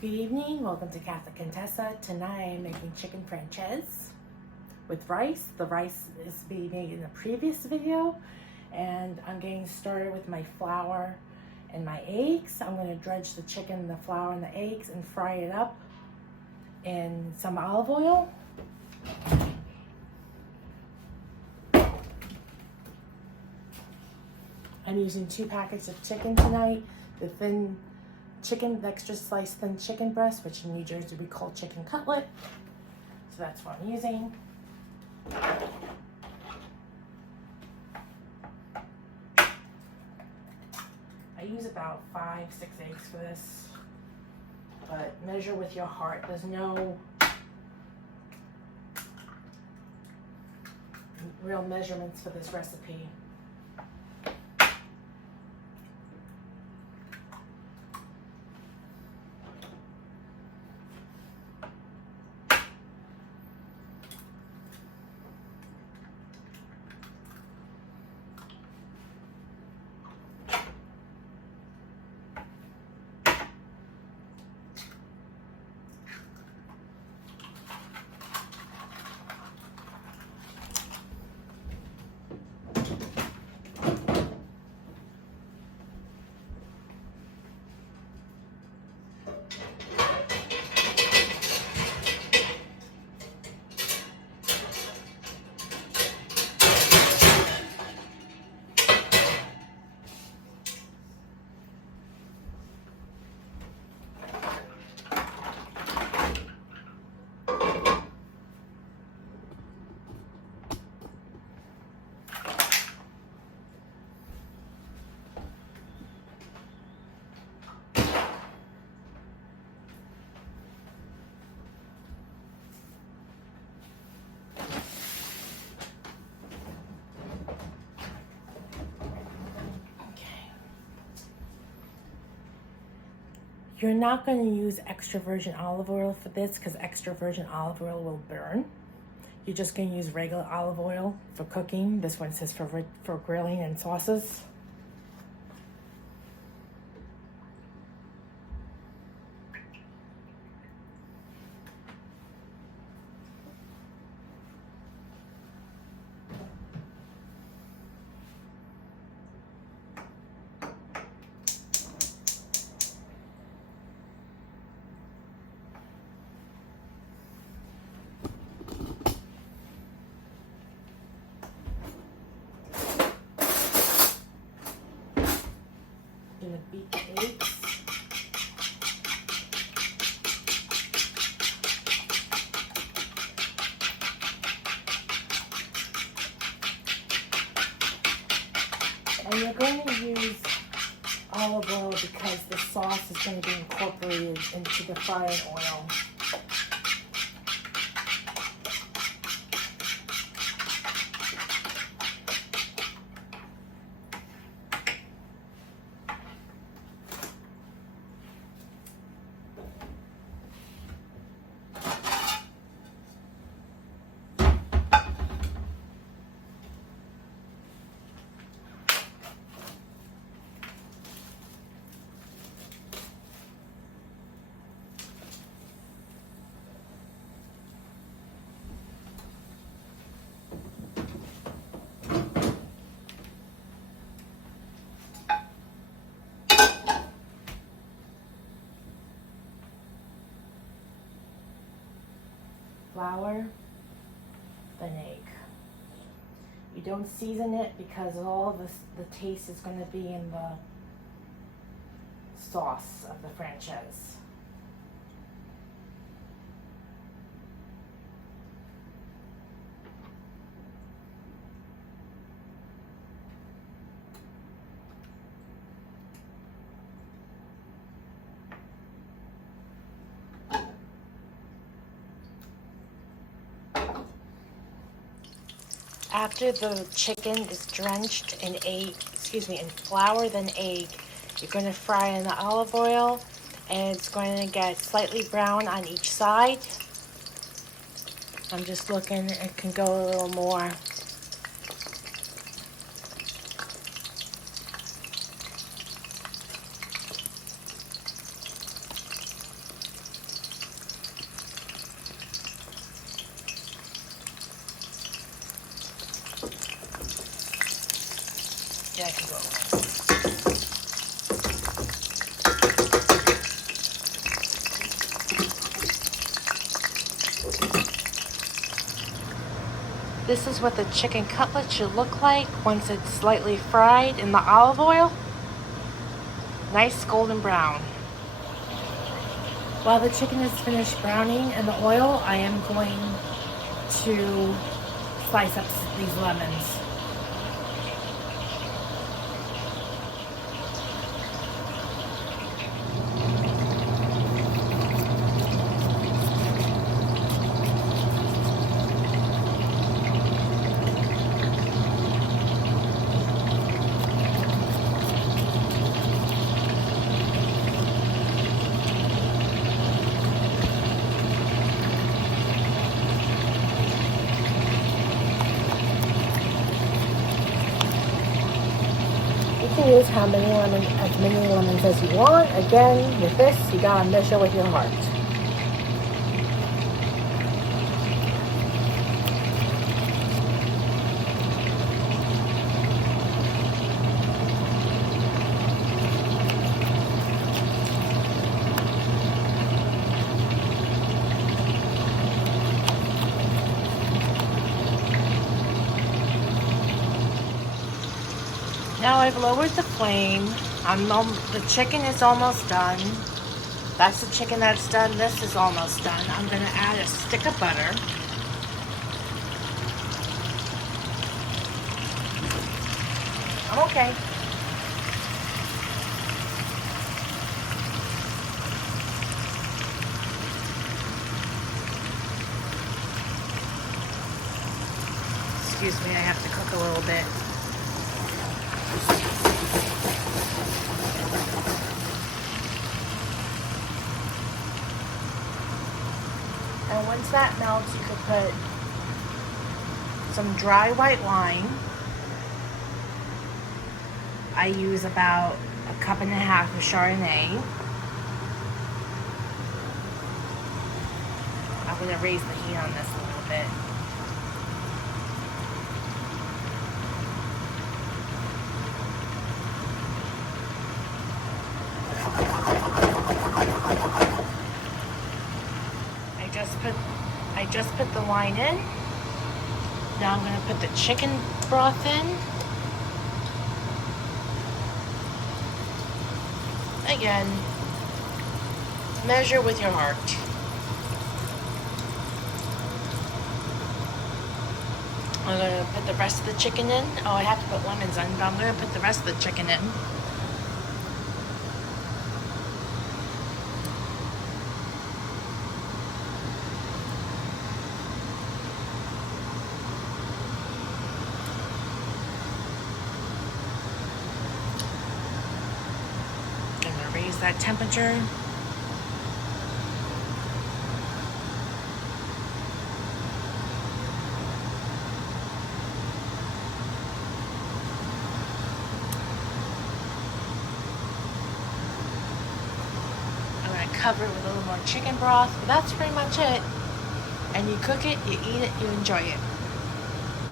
Good evening, welcome to Catholic Contessa. Tonight I'm making chicken Francese with rice. The rice is being made in the previous video, and I'm getting started with my flour and my eggs. I'm going to dredge the chicken, the flour, and the eggs and fry it up in some olive oil. I'm using 2 packets of chicken tonight. The thin chicken, the extra sliced thin chicken breast, which in New Jersey we call chicken cutlet. So that's what I'm using. I use about 5-6 eggs for this, but measure with your heart. There's no real measurements for this recipe. You're not going to use extra virgin olive oil for this because extra virgin olive oil will burn. You're just going to use regular olive oil for cooking. This one says for grilling and sauces. Gonna beat the eggs. And you're going to use olive oil because the sauce is going to be incorporated into the frying oil. Flour, then egg. You don't season it because all of the taste is going to be in the sauce of the Francese. After the chicken is drenched in in flour then egg, you're going to fry in the olive oil, and it's going to get slightly brown on each side. I'm just looking, it can go a little more. This is what the chicken cutlet should look like once it's slightly fried in the olive oil. Nice golden brown. While the chicken is finished browning in the oil, I am going to slice up these lemons. You can use as many lemons as you want. Again, with this, you gotta measure with your heart. Now I've lowered the flame. The chicken is almost done. That's the chicken that's done. This is almost done. I'm going to add a stick of butter. I'm okay. Excuse me, I have to cook a little bit. And once that melts, you could put some dry white wine. I use about 1.5 cups of Chardonnay. I'm going to raise the heat on this a little bit. I just put the wine in. Now I'm going to put the chicken broth in. Again, measure with your heart. I'm going to put the rest of the chicken in. Oh, I have to put lemons on, but I'm going to put the rest of the chicken in. Raise that temperature. I'm going to cover it with a little more chicken broth. But that's pretty much it. And you cook it, you eat it, you enjoy it.